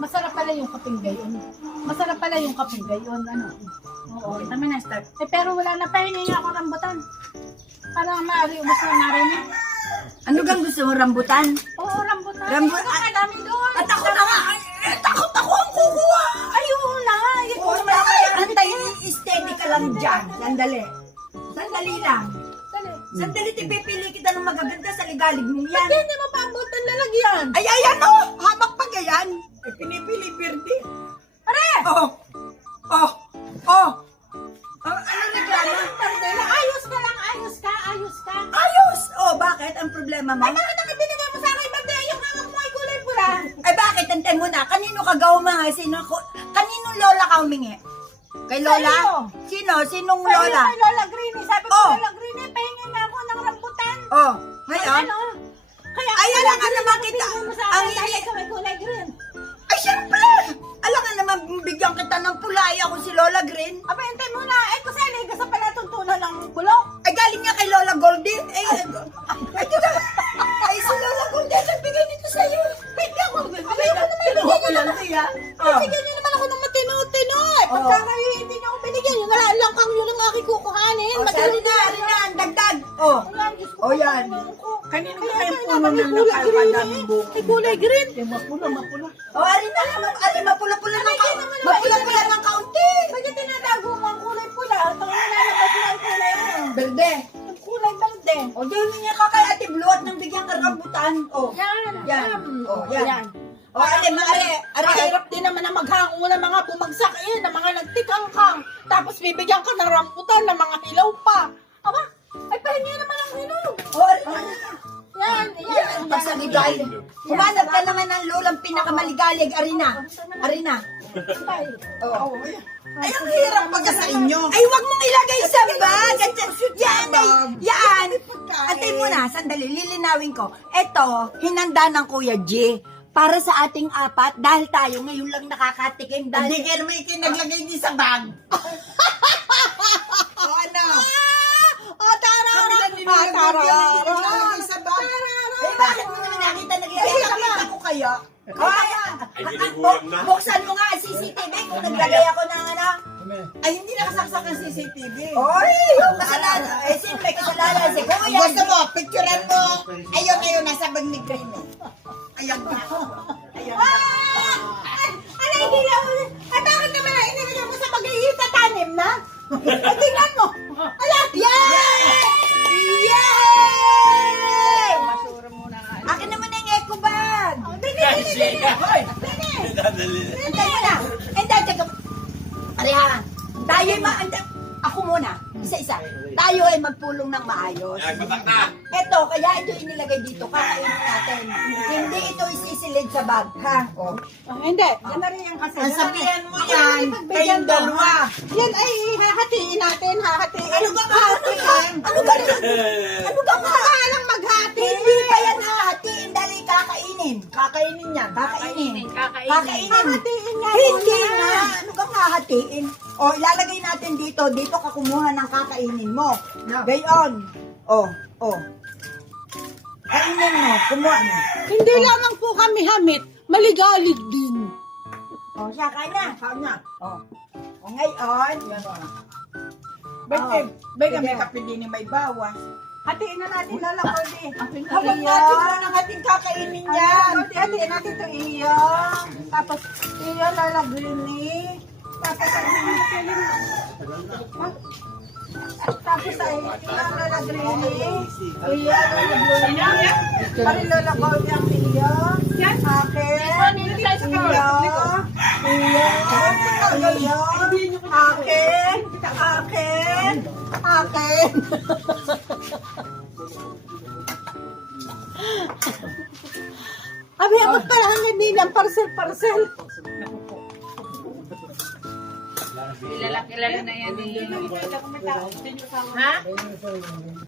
Masarap pala yung kaping gayon. Masarap pala yung kaping gayon. Ano? Oo. Kami na start. Eh, pero wala na pahingi niya ako rambutan. Para maaari ubos na narinig. Ano gang gusto mo, rambutan? Oo, rambutan. Rambutan? Ano ka dami doon? At ako na nga! Takot ako ang kukuha! Ayun na. Oo, antay, steady ka lang dyan. Sandali. Sandali lang. Dali. Sandali, pipili kita ng magaganda sa ligalig mo yan. Ba't hindi mo pa ang butan lalagyan? Ay, ayan o! Habak pa gayan. Ay, pinipili, Pirdi. Pare! Oh! Oh! Oh! Ano reklamo? Pardela, ayos ka lang. Ayos ka. Ayos ka. Ayos! Oh, bakit? Ang problema mo? Ay, bakit ang binigay mo sa akin? Pardela, yung hangak mo ay kulay pula. Ay, bakit? Antay mo na. Kanino ka gawma? Kaninong lola ka humingi? Kay lola? Sa'yo. Sino? Sinong Sabi lola? kay Lola Greenie. Sabi ko, Oh. Lola Greenie, pahingin na ako ng rambutan. Oh, ngayon? Ano? Kaya, Ayan lang nga naman kita. binigay mo sa Ang akin dahil hindi- ikaw ay kulay green. Ay, syempre! Alam nga naman, bigyan kita ng pulay ako si Lola Green. Aba, hintay mo na. Eh, kasi liga sa palatuntunan ng bulok. Ay, galing niya kay Lola Goldie. Ay, diba? Ay, si Lola Goldie, nagbigay nito sa'yo. Hindi ako. Abay, ako naman binigyan niyo naman. Oh. Bigyan niyo naman ako ng matino-tino eh. Pagka kayo hindi niyo ako binigyan, yun na lang kang yun ang aking kukuhanin. Oh, sali na, ang dagdag. Oh. Ayan, Diyos ko. Oh, yan. Kanino ka kayo puno ng nakakadaming buhok? Ay, kulay green. Mapula. Oh, alin na, mapula-pula ng kaunti. Mapula-pula ng kaunti. Bakit tinatago mo ang kulay pula? Ito ang lalabas na ang kulay ano? Berde. Ang kulay berde. O, dahil niya ka kay Ate Blue at nang bigyan ka rambutan. Oh. Yan. Yan. Oh, yan. Yan. O, ate, Mahirap din naman na maghango ng mga bumagsak ng mga nagtikangkang. Tapos bibigyan ka ng rambutan ng mga hilaw pa. Aba, ay pahingi naman ang hilaw. Oh, Yan. yan. Masaligalig. Humanap ka naman ng lolang pinakamaligalig, Arina. Arina. Ay, Oh. Ay, ang hirap pagka sa inyo. Ay, wag mong ilagay sa bag. Yan, ay, yan. Antay mo na, sandali, lilinawin ko. Ito, hinanda ng Kuya G. Para sa ating apat, dahil tayo ngayon lang nakakatikim. Hindi Dahil kayo naman naglagay din sa bag. O ano? Kami na nilalagay sa bag. Eh, bakit mo naman nakita naglagay? Nakita ko kaya. Buksan mo nga ang CCTV kung naglagay ako ng ano. Ay, hindi nakasaksak ang CCTV. Oy, yung kasalanan. Eh, sino may kasalanan? Si Kuya. Gusto mo, picturean mo. Ayun, nasa bag ni Green. Ayun na. Ayun na. Ano hindi lang? At bakit naman na inilagay mo sa mag-iita tanim na? Ay, tingnan mo. Ala, Yay! Akin naman ang eco bag. Antay mo na. Antay, teka. Pareha. Tayo ako muna. Isa-isa. Tayo ay magpulong ng maayos. Ito, kaya ito inilagay dito. Kakainin natin. Hindi ito isisilid sa bag, ha? Oh. hindi. Yan na rin yung kasi. Ang sabihan mo yan, kayong dalawa. Yan ay hahatiin natin. Hahatiin. Ano ba hahatiin? Ano ba Ano ba Alang maghati. Hindi pa yan hahatiin. Dali kakainin. Kakainin yan. Kakainin. Hahatiin nga Hindi muna. nga. Ano kang hahatiin? O, ilalagay natin dito. Dito ka kumuha ng kakainin mo. Gayon. O. Kainin mo. Kumuha mo. Hindi lamang po kami hamit. Maligalig din. O, siya. Kain na. Kain na. O. O, ngayon. Beka, may kape din may bawas. Hatiin na natin Lola Gordy. Hawag natin mo ng ating kakainin yan. Hatiin natin ito iyo. Tapos iyo Lola Greenie. Tapos tapos ay iyo Lola Greenie. Iyo Lola Greenie. Pari Lola Gordy ang iyo. Akin. Iyo. Akin. Abi, abot pala hanggang din ang parcel. Kilala na yan. Ha?